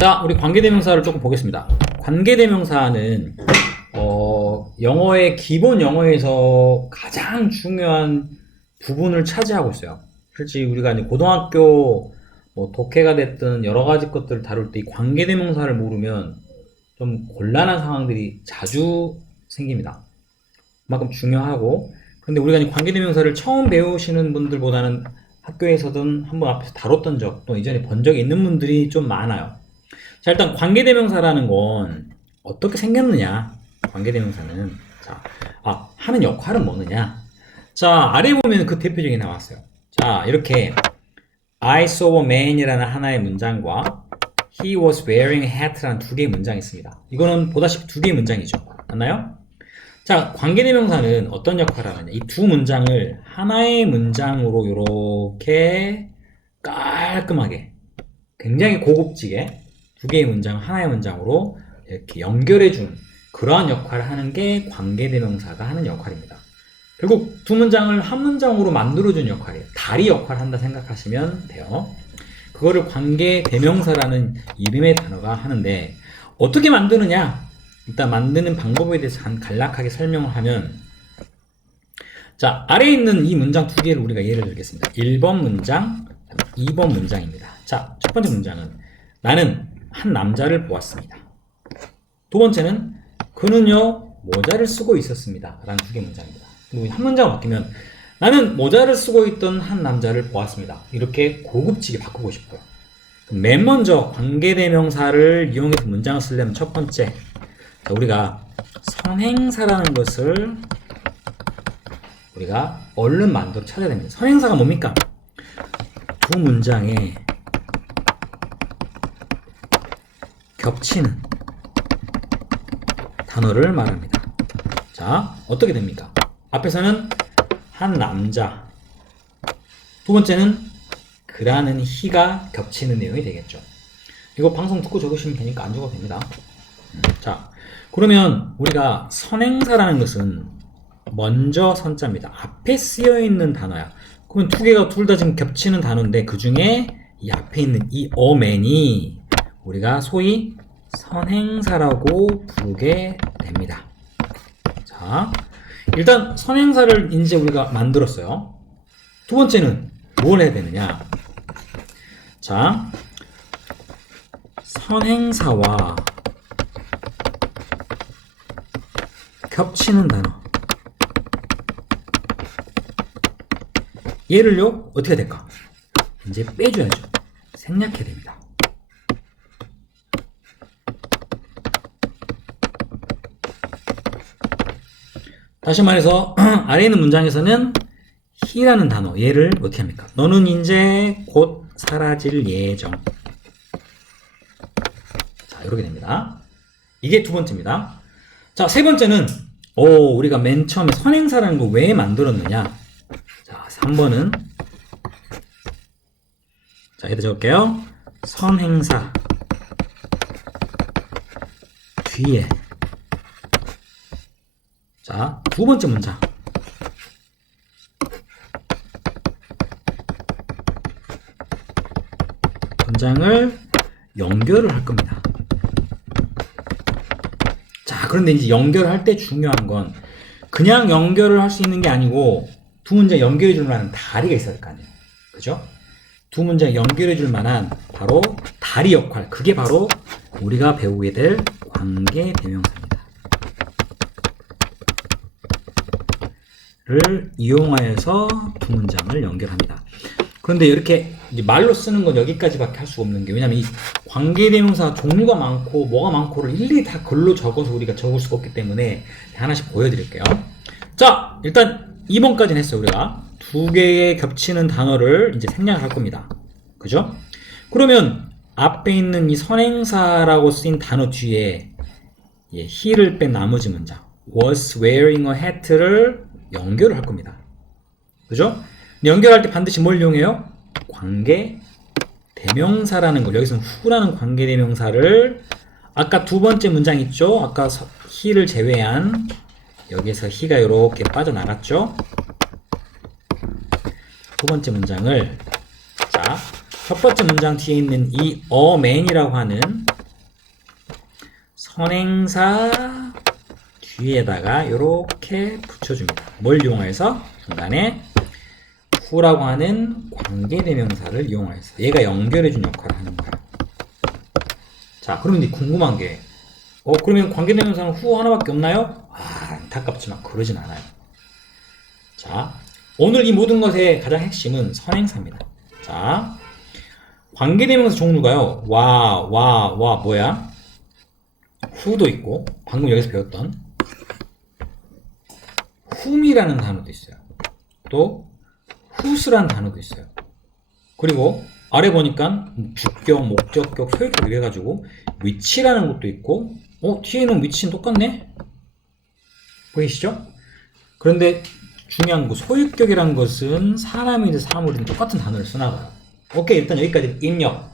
자, 우리 관계대명사를 조금 보겠습니다. 관계대명사는 영어의 기본 영어에서 가장 중요한 부분을 차지하고 있어요. 실제 우리가 이제 고등학교 독해가 됐든 여러 가지 것들을 다룰 때 이 관계대명사를 모르면 좀 곤란한 상황들이 자주 생깁니다. 그만큼 중요하고, 근데 우리가 이 관계대명사를 처음 배우시는 분들보다는 학교에서든 한번 앞에서 다뤘던 적, 또 이전에 본 적이 있는 분들이 좀 많아요. 자, 일단 관계대명사라는 건 어떻게 생겼느냐? 관계대명사는 하는 역할은 뭐느냐? 자, 아래에 보면 그 대표적인 게 나왔어요. 자, 이렇게 I saw a man이라는 하나의 문장과 He was wearing a hat라는 두 개의 문장이 있습니다. 이거는 보다시피 두 개의 문장이죠. 맞나요? 자, 관계대명사는 어떤 역할을 하느냐? 이 두 문장을 하나의 문장으로 이렇게 깔끔하게, 굉장히 고급지게 두 개의 문장, 하나의 문장으로 이렇게 연결해준 그러한 역할을 하는 게 관계대명사가 하는 역할입니다. 결국 두 문장을 한 문장으로 만들어준 역할이에요. 다리 역할을 한다 생각하시면 돼요. 그거를 관계대명사라는 이름의 단어가 하는데, 어떻게 만드느냐? 일단 만드는 방법에 대해서 간략하게 설명을 하면, 자, 아래에 있는 이 문장 두 개를 우리가 예를 들겠습니다. 1번 문장, 2번 문장입니다. 자, 첫 번째 문장은 나는 한 남자를 보았습니다. 두 번째는 그는요 모자를 쓰고 있었습니다 라는 두 개의 문장입니다. 그리고 한 문장을 바뀌면 나는 모자를 쓰고 있던 한 남자를 보았습니다. 이렇게 고급지게 바꾸고 싶어요. 맨 먼저 관계대명사를 이용해서 문장을 쓰려면 첫 번째, 자, 우리가 선행사라는 것을 우리가 얼른 만들어 찾아야 됩니다. 선행사가 뭡니까? 두 문장에 겹치는 단어를 말합니다. 자, 어떻게 됩니까? 앞에서는 한 남자, 두 번째는 그라는 he가 겹치는 내용이 되겠죠. 이거 방송 듣고 적으시면 되니까 안 적어도 됩니다. 자, 그러면 우리가 선행사라는 것은 먼저 선자입니다. 앞에 쓰여있는 단어야. 그러면 두 개가 둘 다 지금 겹치는 단어인데 그 중에 이 앞에 있는 이 어맨이 우리가 소위 선행사라고 부르게 됩니다. 자, 일단 선행사를 이제 우리가 만들었어요. 두 번째는 뭘 해야 되느냐? 자, 선행사와 겹치는 단어. 얘를요, 어떻게 해야 될까? 이제 빼줘야죠. 생략해야 됩니다. 다시 말해서 아래에 있는 문장에서는 he라는 단어, 얘를 어떻게 합니까? 너는 이제 곧 사라질 예정. 자, 이렇게 됩니다. 이게 두 번째입니다. 자, 세 번째는 우리가 맨 처음에 선행사라는 거 왜 만들었느냐? 자, 3번은 자, 여기다 적을게요. 선행사 뒤에, 자, 두 번째 문장. 문장을 연결을 할 겁니다. 자, 그런데 이제 연결할 때 중요한 건 그냥 연결을 할 수 있는 게 아니고 두 문장 연결해 줄 만한 다리가 있어야 될 거 아니에요. 그죠? 두 문장 연결해 줄 만한 바로 다리 역할. 그게 바로 우리가 배우게 될 관계대명사입니다. 를 이용하여서 두 문장을 연결합니다. 그런데 이렇게 말로 쓰는 건 여기까지밖에 할 수가 없는 게, 왜냐면 이 관계대명사 종류가 많고 뭐가 많고를 일일이 다 글로 적어서 우리가 적을 수가 없기 때문에 하나씩 보여드릴게요. 자, 일단 2번까지는 했어요. 우리가 두 개의 겹치는 단어를 이제 생략할 겁니다. 그죠? 그러면 앞에 있는 이 선행사라고 쓰인 단어 뒤에 he를 뺀 나머지 문장 was wearing a hat를 연결을 할 겁니다. 그죠? 연결할 때 반드시 뭘 이용해요? 관계대명사라는 걸, 여기서는 who라는 관계대명사를 아까 두 번째 문장 있죠? 아까 he를 제외한 여기에서 he가 이렇게 빠져나갔죠? 두 번째 문장을, 자, 첫 번째 문장 뒤에 있는 이 a man이라고 하는 선행사 뒤에다가 이렇게 붙여줍니다. 뭘 이용해서? 중간에 who라고 하는 관계대명사를 이용해서 얘가 연결해준 역할을 하는 거야. 자, 그러면 이제 궁금한 게 그러면 관계대명사는 who 하나밖에 없나요? 안타깝지만 그러진 않아요. 자, 오늘 이 모든 것의 가장 핵심은 선행사입니다. 자, 관계대명사 종류가요. 뭐야? who도 있고 방금 여기서 배웠던 whom이라는 단어도 있어요. 또 whos라는 단어도 있어요. 그리고 아래 보니까 주격, 목적격, 소유격 이래가지고 which라는 것도 있고 뒤에 있는 which는 똑같네? 보이시죠? 그런데 중요한 거 소유격이란 것은 사람이든 사물이든 똑같은 단어를 쓰나봐요. 오케이, 일단 여기까지 입력.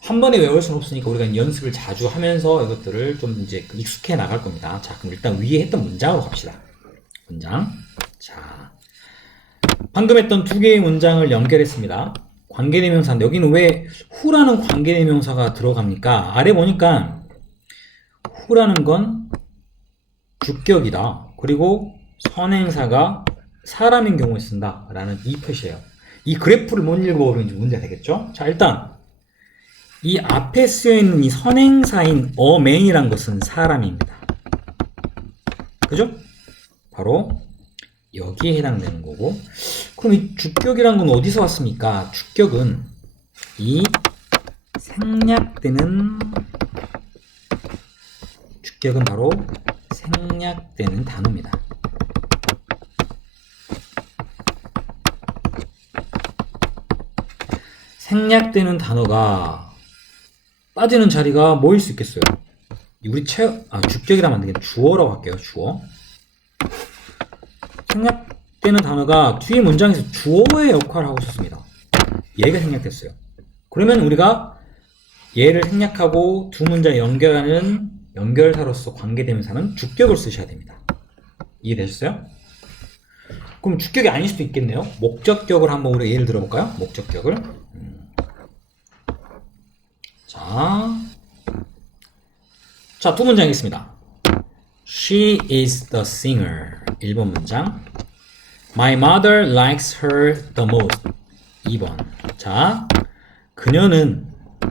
한 번에 외울 수는 없으니까 우리가 연습을 자주 하면서 이것들을 좀 이제 익숙해 나갈 겁니다. 자, 그럼 일단 위에 했던 문장으로 갑시다. 문장. 자, 방금 했던 두 개의 문장을 연결했습니다. 관계대명사인데 여기는 왜 who라는 관계대명사가 들어갑니까? 아래 보니까 who라는 건 주격이다. 그리고 선행사가 사람인 경우에 쓴다 라는 이 표시예요. 이 그래프를 못 읽어보면 이제 문제가 되겠죠? 자, 일단 이 앞에 쓰여있는 이 선행사인 a man이란 것은 사람입니다. 그죠? 바로 여기에 해당되는 거고, 그럼 이 주격이란 건 어디서 왔습니까? 주격은 이 생략되는 주격은 바로 생략되는 단어입니다. 생략되는 단어가 빠지는 자리가 뭐일 수 있겠어요? 우리 주격이라면 안 되겠네. 주어라고 할게요. 주어. 생략되는 단어가 뒤에 문장에서 주어의 역할을 하고 있었습니다. 얘가 생략됐어요. 그러면 우리가 얘를 생략하고 두 문장 연결하는 연결사로서 관계대명사는 주격을 쓰셔야 됩니다. 이해되셨어요? 그럼 주격이 아닐 수도 있겠네요. 목적격을 한번 우리가 예를 들어볼까요? 목적격을. 자, 두 문장 있습니다. She is the singer. 1번 문장. My mother likes her the most. 2번. 자, 그녀는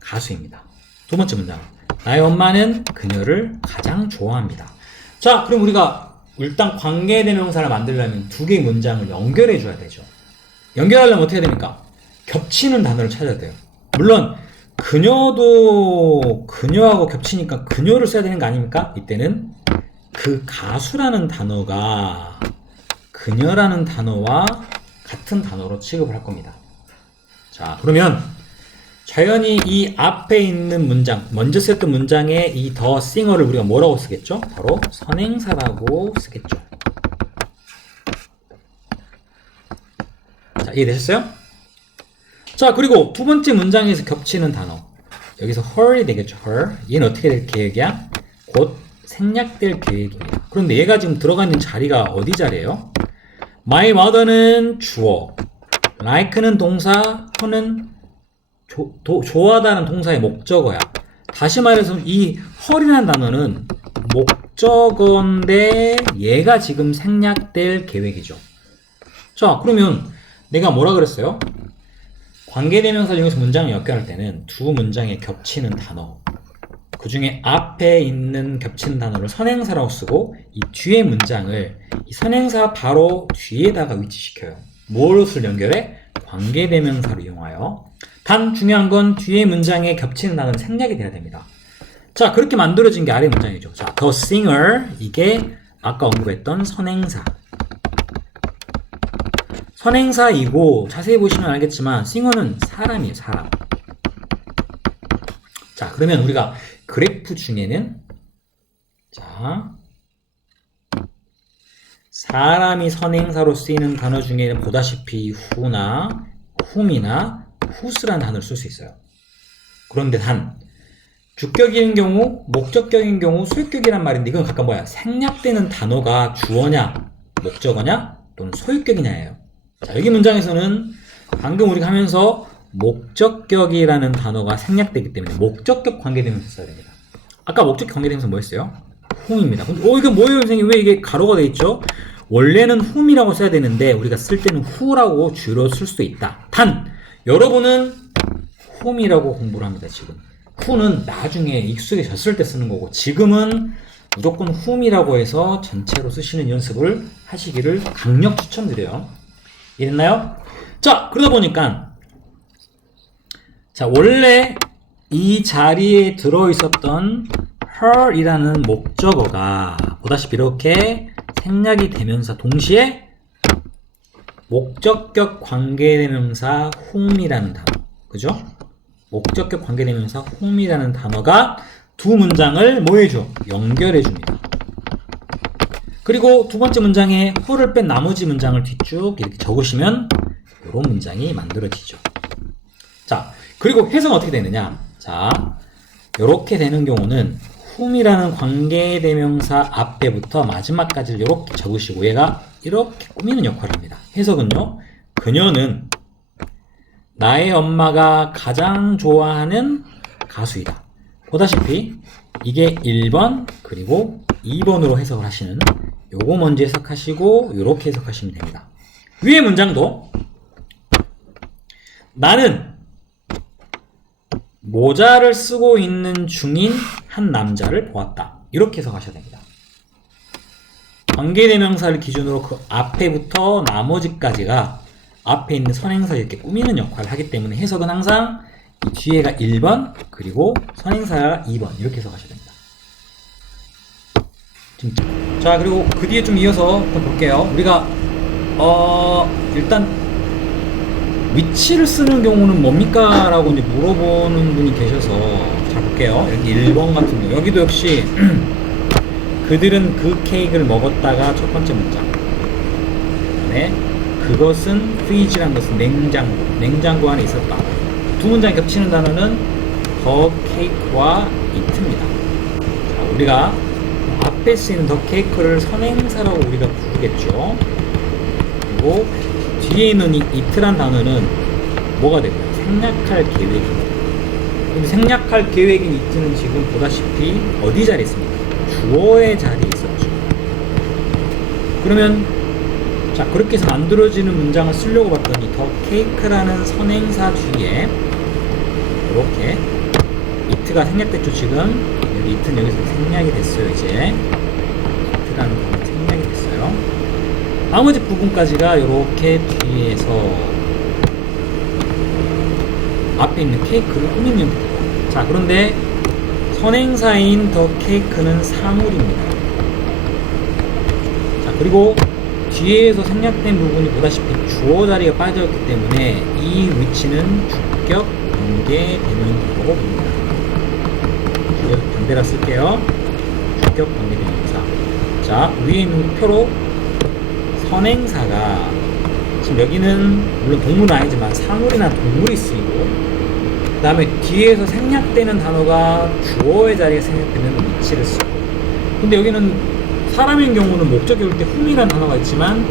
가수입니다. 두 번째 문장. 나의 엄마는 그녀를 가장 좋아합니다. 자, 그럼 우리가 일단 관계대명사를 만들려면 두 개의 문장을 연결해 줘야 되죠. 연결하려면 어떻게 해야 됩니까? 겹치는 단어를 찾아야 돼요. 물론 그녀도 그녀하고 겹치니까 그녀를 써야 되는 거 아닙니까? 이때는 그 가수라는 단어가 그녀라는 단어와 같은 단어로 취급을 할 겁니다. 자, 그러면 자연히 이 앞에 있는 문장, 먼저 쓰였던 문장에 이 the singer를 우리가 뭐라고 쓰겠죠? 바로 선행사라고 쓰겠죠. 자, 이해되셨어요? 자, 그리고 두 번째 문장에서 겹치는 단어. 여기서 her이 되겠죠, her. 얘는 어떻게 될 계획이야? 곧 생략될 계획입니다. 그런데 얘가 지금 들어가 있는 자리가 어디 자리예요? My mother는 주어, like는 동사, her는 좋아하다는 동사의 목적어야. 다시 말해서 이 her이라는 단어는 목적어인데 얘가 지금 생략될 계획이죠. 자, 그러면 내가 뭐라 그랬어요? 관계대명사를 이용해서 문장을 연결할 때는 두 문장에 겹치는 단어, 그 중에 앞에 있는 겹치는 단어를 선행사라고 쓰고 이 뒤에 문장을 이 선행사 바로 뒤에다가 위치시켜요. 무엇을 연결해? 관계대명사를 이용하여. 단 중요한 건 뒤에 문장에 겹치는 단어는 생략이 돼야 됩니다. 자, 그렇게 만들어진 게 아래 문장이죠. 자, the singer, 이게 아까 언급했던 선행사. 선행사이고 자세히 보시면 알겠지만 싱어는 사람이에요. 사람. 자, 그러면 우리가 그래프 중에는 자, 사람이 선행사로 쓰이는 단어 중에는 보다시피 who나 whom이나 whos라는 단어를 쓸 수 있어요. 그런데 단 주격인 경우, 목적격인 경우, 소유격이란 말인데 이건 각각 뭐야? 생략되는 단어가 주어냐, 목적어냐, 또는 소유격이냐예요. 자, 여기 문장에서는 방금 우리가 하면서 목적격이라는 단어가 생략되기 때문에 목적격 관계대명사 써야 됩니다. 아까 목적 관계대명사 뭐였어요? whom입니다. 이거 뭐예요, 선생님? 왜 이게 가로가 돼 있죠? 원래는 whom이라고 써야 되는데 우리가 쓸 때는 who라고 주로 쓸 수도 있다. 단 여러분은 whom이라고 공부를 합니다. 지금 who는 나중에 익숙해졌을 때 쓰는 거고 지금은 무조건 whom이라고 해서 전체로 쓰시는 연습을 하시기를 강력 추천드려요. 이해됐나요? 자, 그러다 보니까 자, 원래 이 자리에 들어있었던 her이라는 목적어가 보다시피 이렇게 생략이 되면서 동시에 목적격 관계대명사 whom이라는 단어, 그죠? 목적격 관계대명사 whom이라는 단어가 두 문장을 뭐 해줘? 연결해 줍니다. 그리고 두 번째 문장에 who를 뺀 나머지 문장을 뒤쭉 이렇게 적으시면 이런 문장이 만들어지죠. 자, 그리고 해석은 어떻게 되느냐? 자, 이렇게 되는 경우는 whom이라는 관계대명사 앞에부터 마지막까지를 이렇게 적으시고 얘가 이렇게 꾸미는 역할을 합니다. 해석은요, 그녀는 나의 엄마가 가장 좋아하는 가수이다. 보다시피 이게 1번 그리고 2번으로 해석을 하시는 요거 먼저 해석하시고 요렇게 해석하시면 됩니다. 위의 문장도 나는 모자를 쓰고 있는 중인 한 남자를 보았다. 이렇게 해석하셔야 됩니다. 관계대명사를 기준으로 그 앞에부터 나머지까지가 앞에 있는 선행사 이렇게 꾸미는 역할을 하기 때문에 해석은 항상 이 뒤에가 1번 그리고 선행사가 2번 이렇게 해석하셔야 됩니다. 자, 그리고 그 뒤에 좀 이어서 좀 볼게요. 우리가 일단 위치를 쓰는 경우는 뭡니까? 라고 이제 물어보는 분이 계셔서 잘 볼게요. 여기 1번 같은 거. 여기도 역시 그들은 그 케이크를 먹었다가 첫 번째 문장. 그다음에 그것은 freeze란 것은 냉장고 안에 있었다. 두 문장이 겹치는 단어는 the cake와 it입니다. 자, 우리가 앞에 쓰이는 the cake를 선행사라고 우리가 부르겠죠. 그리고 뒤에 있는 이 it란 단어는 뭐가 될까요? 생략할 계획입니다. 근데 생략할 계획인 it는 지금 보다시피 어디 자리에 있습니까? 주어의 자리에 있었죠. 그러면 자, 그렇게 해서 만들어지는 문장을 쓰려고 봤더니 더 케이크라는 선행사 뒤에 이렇게 it가 생략됐죠. 지금 여기 it는 여기서 생략이 됐어요. 이제 it라는 단어가 생략이 됐어요. 나머지 부분까지가 이렇게 뒤에서 앞에 있는 케이크를 꾸미면 됩니다. 자, 그런데 선행사인 더 케이크는 사물입니다. 자, 그리고 뒤에서 생략된 부분이 보다시피 주어 자리가 빠져있기 때문에 이 위치는 주격 관계 대명사라고 봅니다. 주격 반대라 쓸게요. 주격 관계 대명사. 자, 위에 있는 표로 선행사가 지금 여기는 물론 동물은 아니지만 사물이나 동물이 쓰이고 그 다음에 뒤에서 생략되는 단어가 주어의 자리에 생략되는 위치를 쓰고 근데 여기는 사람인 경우는 목적이 올 때 whom이라는 단어가 있지만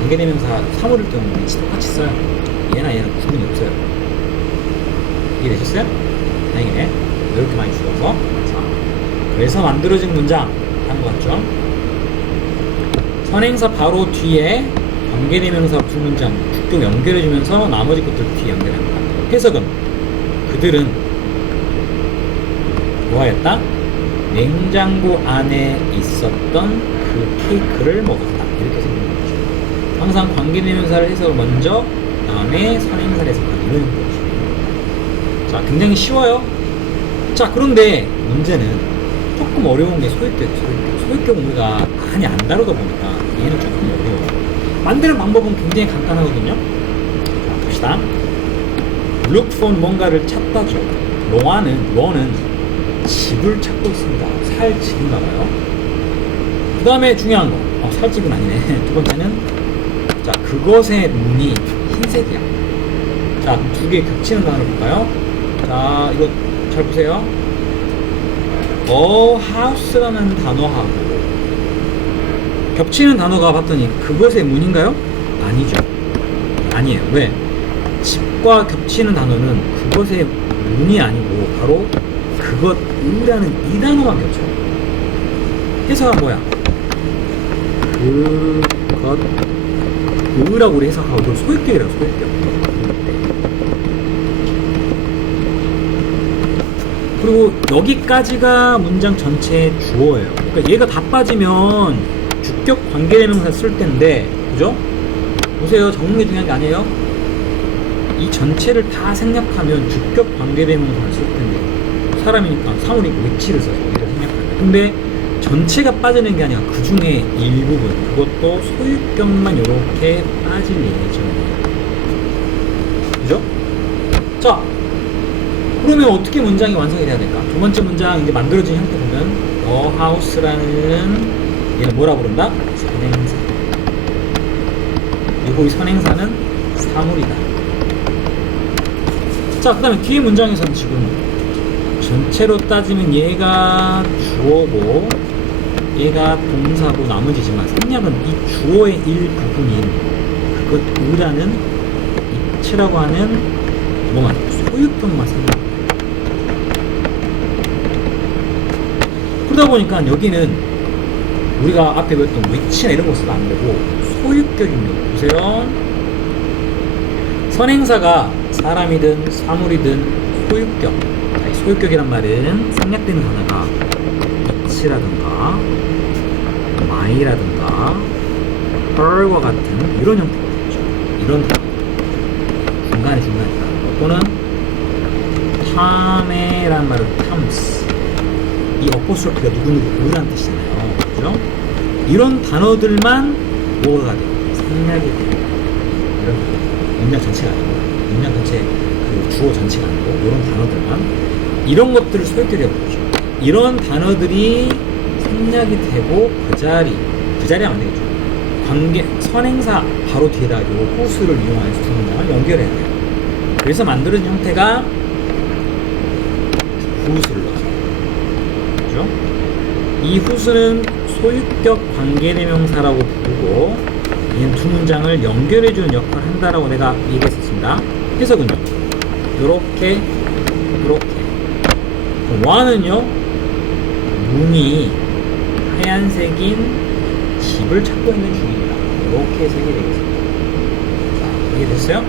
관계대명사 사물을 때는 위치 똑같이 써요. 얘나 얘는 구분이 없어요. 이해되셨어요? 다행이네. 이렇게 많이 줄여서 자, 그래서 만들어진 문장 한 것 같죠? 선행사 바로 뒤에 관계대명사 두 문장 쭉쭉 연결해주면서 나머지 것들 뒤에 연결합니다. 해석은 그들은 뭐하였다? 냉장고 안에 있었던 그 케이크를 먹었다. 이렇게 생각하는 거죠. 항상 관계대명사를 해석을 먼저 다음에 선행사를 해석하는 이런 거죠. 자, 굉장히 쉬워요. 자, 그런데 문제는 조금 어려운 게 소유격이에요. 소유격은 우리가 많이 안 다루다 보니까 얘는 조금 어려워요. 만드는 방법은 굉장히 간단하거든요. 자, 봅시다. look for 뭔가를 찾다죠. 러는 집을 찾고 있습니다. 살 집인가 봐요. 그 다음에 중요한 거. 살 집은 아니네. 두 번째는 자, 그것의 문이 흰색이야. 자, 두 개 겹치는 단어를 볼까요? 자, 이거 잘 보세요. house라는 단어하고 겹치는 단어가 봤더니 그것의 문인가요? 아니죠. 아니에요. 왜? 집과 겹치는 단어는 그것의 문이 아니고 바로 그것 의라는 이 단어만 겹쳐요. 해석은 뭐야? 그것 의라고 우리 해석하고 이걸 소유격이라고 소유격. 그리고 여기까지가 문장 전체의 주어예요. 그러니까 얘가 다 빠지면 주격 관계대명사 쓸 텐데, 그죠? 보세요. 적는 게 중요한 게 아니에요. 이 전체를 다 생략하면 주격 관계대명사를 쓸 텐데, 사람이니까 사물이 위치를 써서 이렇게 생략하면. 근데 전체가 빠지는 게 아니라 그 중에 일부분, 그것도 소유격만 이렇게 빠질 예정이에요. 그죠? 자, 그러면 어떻게 문장이 완성이 돼야 될까? 두 번째 문장 이제 만들어진 형태 보면 The house라는 얘는 뭐라 부른다? 선행사. 그리고 이 선행사는 사물이다. 자, 그 다음에 뒤에 문장에서는 지금 전체로 따지면 얘가 주어고 얘가 동사고 나머지지만 생략은 이 주어의 일부분인 그것 의라는 이치라고 하는 뭐만 소유격만 생략. 그러다 보니까 여기는 우리가 앞에 배웠던 위치나 이런 거 쓰면 안 되고 소유격입니다. 보세요. 선행사가 사람이든 사물이든 소유격. 소유격이란 말은 생략되는 단어가 위치라든가 my라든가 her과 같은 이런 형태거든요. 이런 단어. 중간에 단어. 또는 탐에란 말은 탐스. 이 어포스트로피가 누구누구 의란 뜻이잖아요. 그죠? 이런 단어들만 뭐가 돼요? 생략이 돼요. 이런 문장 전체가 아니고, 문장 전체 그 주어 전체가 아니고, 이런 단어들만. 이런 것들을 소유격이라고 부르죠. 이런 단어들이 생략이 되고, 그 자리 하면 안 되겠죠. 관계, 선행사 바로 뒤에다 요 후수를 이용해서 두 문장을 연결해야 돼요. 그래서 만들어진 형태가 후수를 넣어서. 그죠? 이 후수는 소유격 관계대명사라고 부르고, 이는 두 문장을 연결해주는 역할을 한다라고 내가 얘기했었습니다. 해석은요, 요렇게. 와는요, 문이 하얀색인 집을 찾고 있는 중입니다. 이렇게 해석이 되겠습니다. 자, 이해됐어요?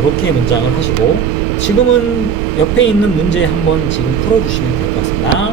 이렇게 문장을 하시고, 지금은 옆에 있는 문제 한번 지금 풀어주시면 될 것 같습니다.